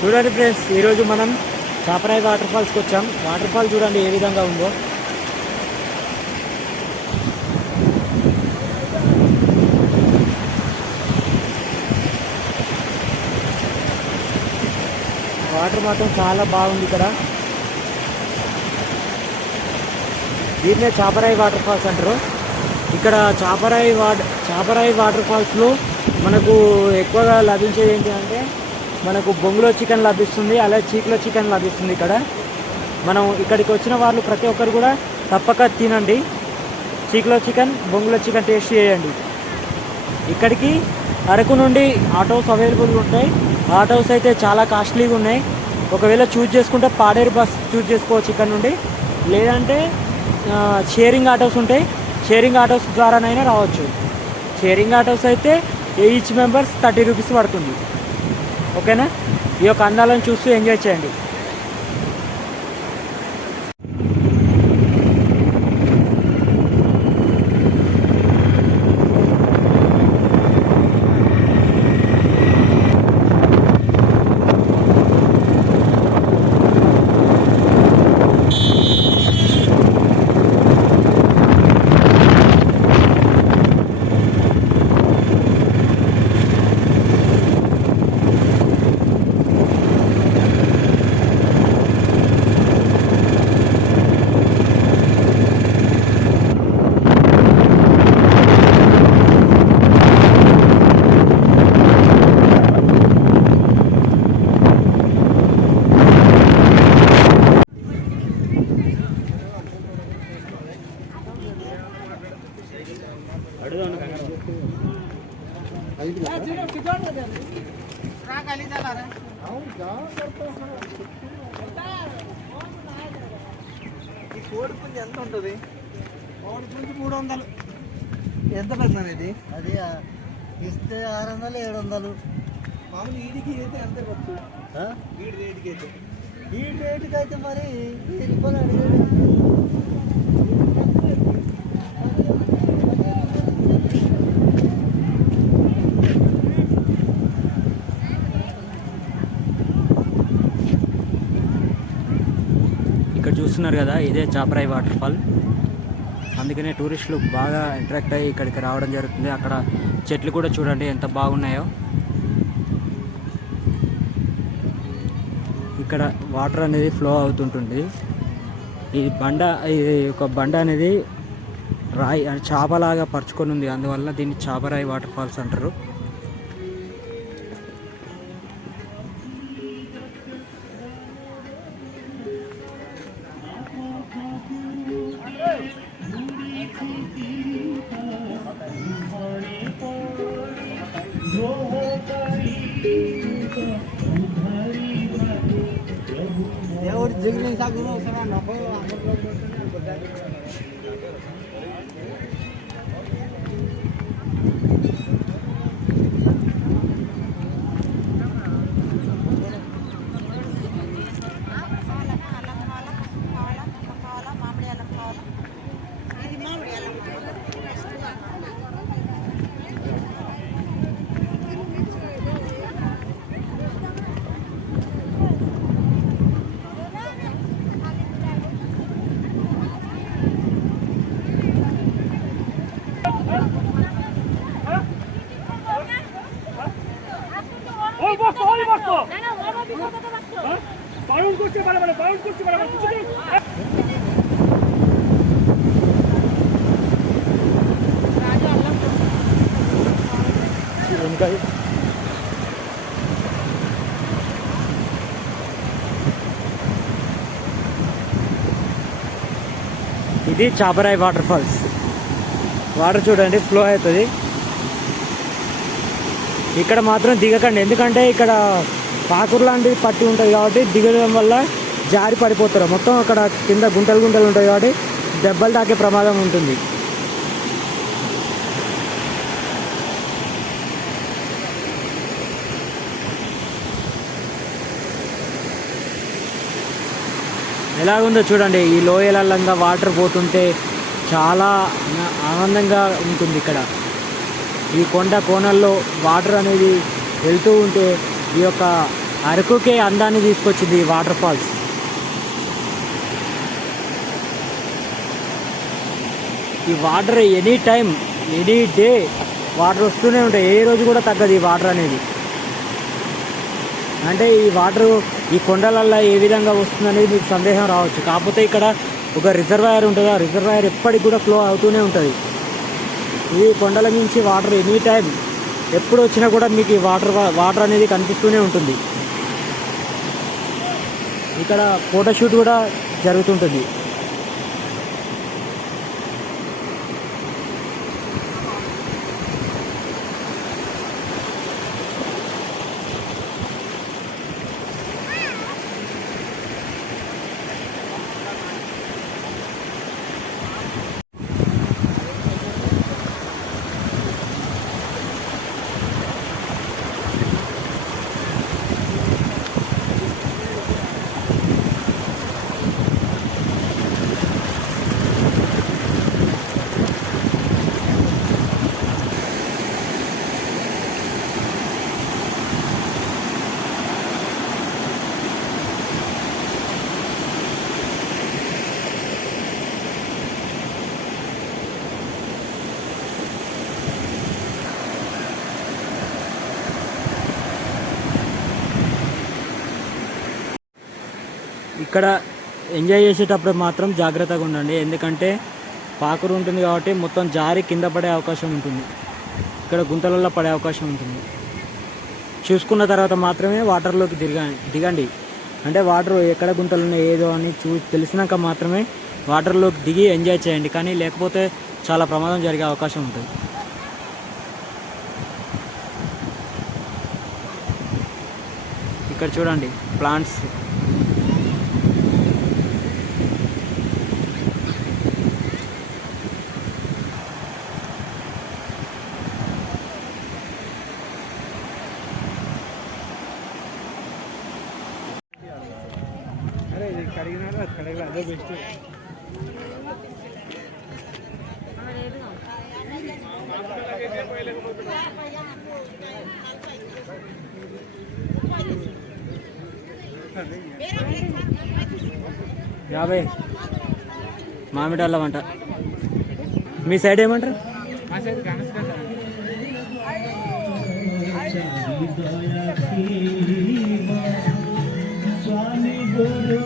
చూడండి ఫ్రెండ్స్ ఈరోజు మనం చాపరాయి వాటర్ ఫాల్స్కి వచ్చాం. వాటర్ ఫాల్ చూడండి ఏ విధంగా ఉందో. వాటర్ మాత్రం చాలా బాగుంది ఇక్కడ. దీన్నే చాపరాయి వాటర్ ఫాల్స్ అంటారు. ఇక్కడ చాపరాయి వాటర్ చాపరాయి వాటర్ ఫాల్స్లో మనకు ఎక్కువగా లభించేది ఏంటి అంటే మనకు బొంగులో చికెన్ లభిస్తుంది అలాగే చీకులో చికెన్ లభిస్తుంది ఇక్కడ. మనం ఇక్కడికి వచ్చిన వాళ్ళు ప్రతి ఒక్కరు కూడా తప్పక తినండి. చీకులో చికెన్ బొంగులో చికెన్ టేస్ట్ చేయండి. ఇక్కడికి అరకు నుండి ఆటోస్ అవైలబుల్గా ఉంటాయి. ఆటోస్ అయితే చాలా కాస్ట్లీగా ఉన్నాయి. ఒకవేళ చూజ్ చేసుకుంటే పాడేరు బస్ చూజ్ చేసుకోవచ్చు ఇక్కడ నుండి. లేదంటే షేరింగ్ ఆటోస్ ఉంటాయి. షేరింగ్ ఆటోస్ ద్వారానైనా రావచ్చు. షేరింగ్ ఆటోస్ అయితే ఈచ్ మెంబర్స్ థర్టీ రూపీస్ పడుతుంది. ఓకేనా? ఈ యొక్క అందాలను చూస్తూ ఎంజాయ్ చేయండి. ఈ కోడి పుంజి ఎంత ఉంటుంది? కోడి పుంజి మూడు వందలు. ఎంత ఇది అది ఇస్తే ఆరు వందలు ఏడు వందలు. మామూలు ఈడికి అయితే ఎంత ఖర్చు? ఈడి రేటుకి అయితే ఈ రేటుకి అయితే మరి వెయ్యి రూపాయలు చూస్తున్నారు కదా ఇదే చాపరాయి వాటర్ ఫాల్ అందుకనే టూరిస్టులు బాగా అట్రాక్ట్ అయ్యి ఇక్కడికి రావడం జరుగుతుంది. అక్కడ చెట్లు కూడా చూడండి ఎంత బాగున్నాయో. ఇక్కడ వాటర్ అనేది ఫ్లో అవుతుంటుంది. ఈ బండ ఇది ఒక బండ అనేది రాయి చేపలాగా పరుచుకొని ఉంది. అందువల్ల దీన్ని చాపరాయి వాటర్ ఫాల్స్ అంటారు. જીગરી સાગરો સરા નખો આગળ બધા ఇది చాపరాయి వాటర్ ఫాల్స్. వాటర్ చూడండి ఫ్లో అవుతుంది. ఇక్కడ మాత్రం దిగకండి ఎందుకంటే ఇక్కడ పాకురు లాంటిది పట్టి ఉంటుంది కాబట్టి దిగడం వల్ల జారి పడిపోతారు. మొత్తం అక్కడ కింద గుంటలు గుంటలు ఉంటాయి కాబట్టి దెబ్బలు తాకే ప్రమాదం ఉంటుంది. ఎలాగుందో చూడండి. ఈ లోయలల్లంగా వాటర్ పోతుంటే చాలా ఆనందంగా ఉంటుంది ఇక్కడ. ఈ కొండ కోణల్లో వాటర్ అనేది వెళ్తూ ఉంటే ఈ యొక్క అరకుకే అందాన్ని తీసుకొచ్చింది ఈ వాటర్ ఫాల్స్. ఈ water any time any day water వస్తూనే ఉంటాయి. ఏ రోజు కూడా తగ్గదు ఈ వాటర్ అనేది. అంటే ఈ వాటర్ ఈ కొండలల్లో ఏ విధంగా వస్తుందనేది మీకు సందేహం రావచ్చు. కాకపోతే ఇక్కడ ఒక రిజర్వాయర్ ఉంటుంది. ఆ రిజర్వాయర్ ఎప్పటికి కూడా ఫ్లో అవుతూనే ఉంటుంది. ఈ కొండల నుంచి వాటర్ ఎనీ టైం ఎప్పుడు వచ్చినా కూడా మీకు వాటర్ వాటర్ అనేది కనిపిస్తూనే ఉంటుంది. ఇక్కడ ఫోటోషూట్ కూడా జరుగుతుంటుంది. ఇక్కడ ఎంజాయ్ చేసేటప్పుడు మాత్రం జాగ్రత్తగా ఉండండి. ఎందుకంటే పాకురు ఉంటుంది కాబట్టి మొత్తం జారి కింద పడే అవకాశం ఉంటుంది. ఇక్కడ గుంతలలో పడే అవకాశం ఉంటుంది. చూసుకున్న తర్వాత మాత్రమే వాటర్లోకి దిగ దిగండి. అంటే వాటర్ ఎక్కడ గుంతలు ఉన్నాయి ఏదో అని చూ తెలిసినాక మాత్రమే వాటర్లోకి దిగి ఎంజాయ్ చేయండి. కానీ లేకపోతే చాలా ప్రమాదం జరిగే అవకాశం ఉంటుంది. ఇక్కడ చూడండి ప్లాంట్స్. కడిగినారు అది కడగలేదు అదే బెస్ట్ యాభై. మామిడాళ్ళ వంట. మీ సైడ్ ఏమంటారు? స్వామి గురు